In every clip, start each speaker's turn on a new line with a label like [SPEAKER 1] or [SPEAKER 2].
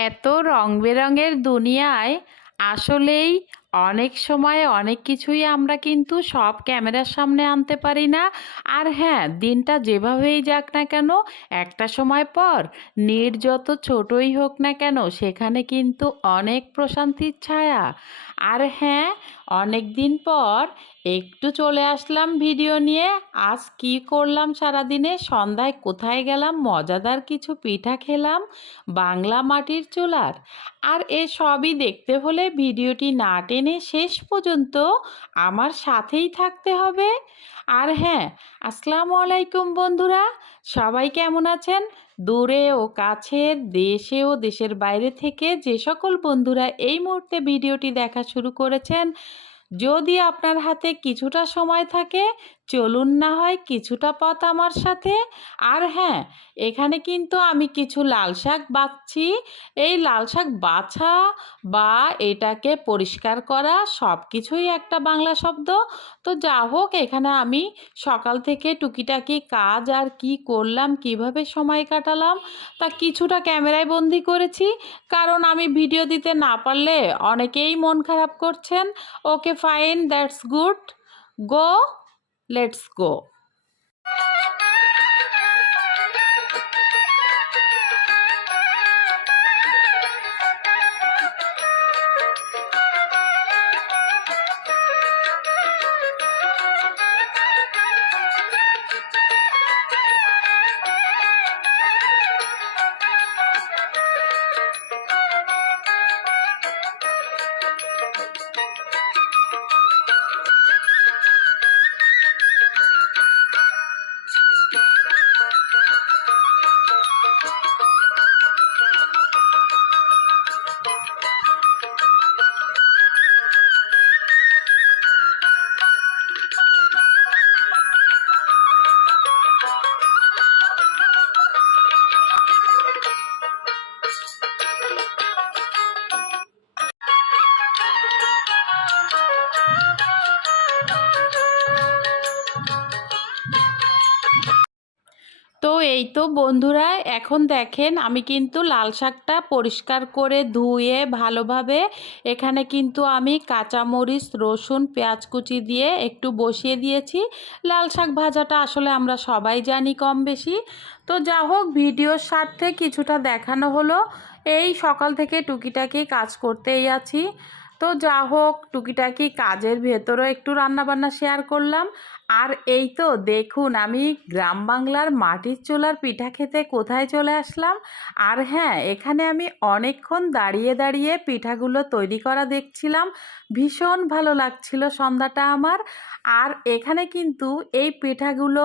[SPEAKER 1] এত রং বেরঙের দুনিয়ায় আসলেই অনেক সময় অনেক কিছুই আমরা কিন্তু সব ক্যামেরার সামনে আনতে পারি না। আর হ্যাঁ দিনটা যেভাবেই যাক না কেন, একটা সময় পর, নেট যত ছোটই হোক না কেন, সেখানে কিন্তু অনেক প্রশান্তির ছায়া। আর হ্যাঁ অনেক দিন পর একটু চলে আসলাম ভিডিও নিয়ে। আজ কি করলাম সারাদিনে? সন্ধ্যায় কোথায় গেলাম? মজাদার কিছু পিঠা খেলাম? বাংলা মাটির চুলার? আর এ সবই দেখতে হলে ভিডিওটি না টেনে শেষ পর্যন্ত আমার সাথেই থাকতে হবে। আর হ্যাঁ আসসালামু আলাইকুম বন্ধুরা। সবাই কেমন আছেন? দূরে ও কাছের দেশে ও দেশের বাইরে থেকে যে সকল বন্ধুরা এই মুহূর্তে ভিডিওটি দেখা শুরু করেছেন যদি আপনার হাতে কিছুটা সময় থাকে, চলুন না হয় কিছুটা পথ আমার সাথে। আর হ্যাঁ এখানে কিন্তু আমি কিছু লাল শাক বাছছি এই লাল শাক বাছা বা এটাকে পরিষ্কার করা সব কিছুই একটা বাংলা শব্দ। তো যা হোক, এখানে আমি সকাল থেকে টুকিটাকি কাজ আর কি করলাম, কীভাবে সময় কাটালাম, তা কিছুটা ক্যামেরায় বন্দি করেছি। কারণ আমি ভিডিও দিতে না পারলে অনেকেই মন খারাপ করছেন। ওকে fine that's good. Go let's go. এই তো বন্ধুরা, এখন দেখেন আমি কিন্তু লাল শাকটা পরিষ্কার করে ধুয়ে ভালোভাবে এখানে কিন্তু আমি কাঁচামরিচ, রসুন, পেঁয়াজ কুচি দিয়ে একটু বসিয়ে দিয়েছি। লাল শাক ভাজাটা আসলে আমরা সবাই জানি কম বেশি। তো যা হোক, ভিডিওর স্বার্থে কিছুটা দেখানো হলো। এই সকাল থেকে টুকিটাকি কাজ করতেই আছি। তো যা হোক, টুকিটাকি কাজের ভেতরও একটু রান্নাবান্না শেয়ার করলাম। আর এই তো দেখুন, আমি গ্রাম বাংলার মাটির চুলার পিঠা খেতে কোথায় চলে আসলাম। আর হ্যাঁ এখানে আমি অনেকক্ষণ দাঁড়িয়ে দাঁড়িয়ে পিঠাগুলো তৈরি করা দেখছিলাম। ভীষণ ভালো লাগছিল সন্ধ্যাটা আমার। আর এখানে কিন্তু এই পিঠাগুলো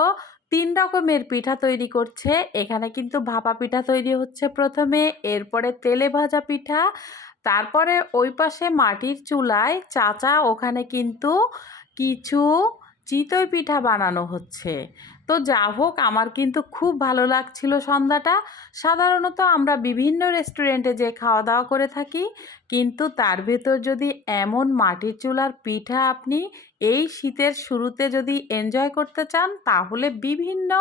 [SPEAKER 1] তিন রকমের পিঠা তৈরি করছে। এখানে কিন্তু ভাপা পিঠা তৈরি হচ্ছে প্রথমে, এরপরে তেলে ভাজা পিঠা তারপরে ওই পাশে মাটির চুলায় চাচা ওখানে কিন্তু কিছু চিতই পিঠা বানানো হচ্ছে। তো যা হোক, আমার কিন্তু খুব ভালো লাগছিল সন্ধ্যাটা। সাধারণত আমরা বিভিন্ন রেস্টুরেন্টে যে খাওয়া দাওয়া করে থাকি, কিন্তু তার ভেতর যদি এমন মাটির চুলার পিঠা আপনি এই শীতের শুরুতে যদি এনজয় করতে চান, তাহলে বিভিন্ন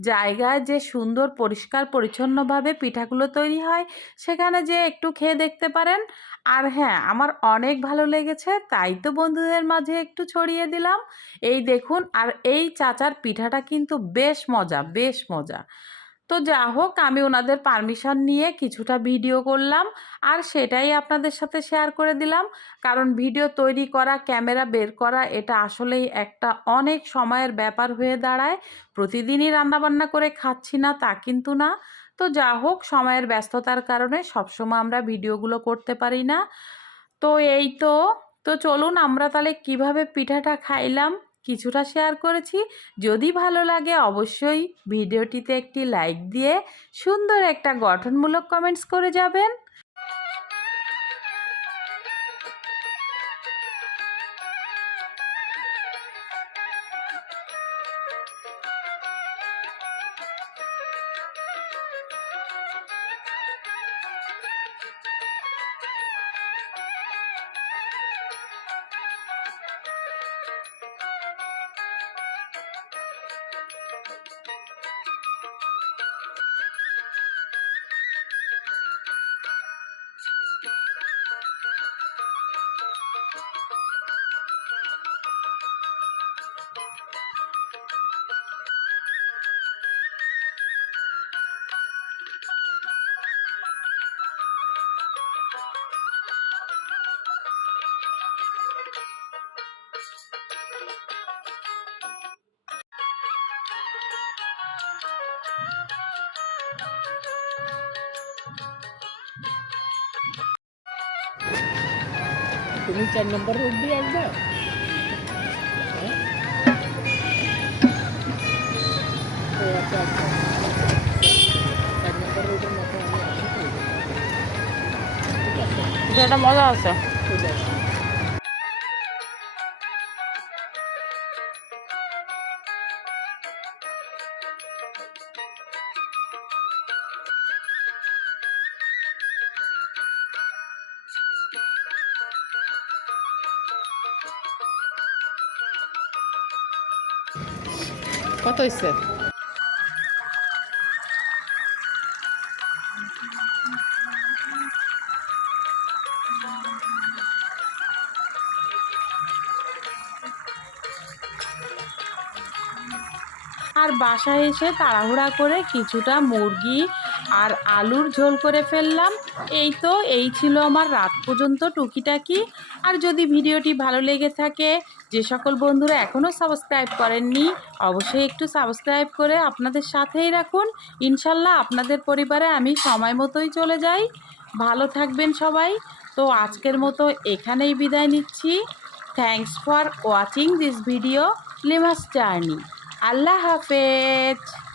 [SPEAKER 1] জায়গায় যে সুন্দর, পরিষ্কার, পরিচ্ছন্নভাবে পিঠাগুলো তৈরি হয়, সেখানে যে একটু খেয়ে দেখতে পারেন। আর হ্যাঁ আমার অনেক ভালো লেগেছে, তাই তো বন্ধুদের মাঝে একটু ছড়িয়ে দিলাম। এই দেখুন, আর এই চাচার পিঠাটা কিন্তু বেশ মজা বেশ মজা। তো যা হোক, আমি ওনাদের পারমিশন নিয়ে কিছুটা ভিডিও করলাম আর সেটাই আপনাদের সাথে শেয়ার করে দিলাম। কারণ ভিডিও তৈরি করা ক্যামেরা বের করা, এটা আসলেই একটা অনেক সময়ের ব্যাপার হয়ে দাঁড়ায়। প্রতিদিনই রান্নাবান্না করে খাচ্ছি না, তা কিন্তু না। তো যা হোক, সময়ের ব্যস্ততার কারণে সবসময় আমরা ভিডিওগুলো করতে পারি না। তো এই তো তো চলুন আমরা তাহলে কীভাবে পিঠাটা খাইলাম? কিছুটা শেয়ার করেছি। যদি ভালো লাগে অবশ্যই ভিডিওটিতে একটি লাইক দিয়ে সুন্দর একটা গঠনমূলক কমেন্টস করে যাবেন।
[SPEAKER 2] Ini channel nomor rugi aja. Oke, oke, oke. আছে
[SPEAKER 1] যেটা মজা আছে
[SPEAKER 2] ঠিক আছে কত হয়েছে
[SPEAKER 1] আর বাসায় এসে তাড়াহুড়া করে কিছুটা মুরগি আর আলুর ঝোল করে ফেললাম। এই তো, এই ছিল আমার রাত পর্যন্ত টুকিটাকি। আর যদি ভিডিওটি ভালো লেগে থাকে, যে সকল বন্ধুরা এখনও সাবস্ক্রাইব করেননি, অবশ্যই একটু সাবস্ক্রাইব করে আপনাদের সাথেই রাখুন। ইনশাল্লাহ আপনাদের পরিবারে আমি সময় মতোই চলে যাই। ভালো থাকবেন সবাই। তো আজকের মতো এখানেই বিদায় নিচ্ছি। Thanks for watching this video লিমাস journey আল্লাহ হাফেজ।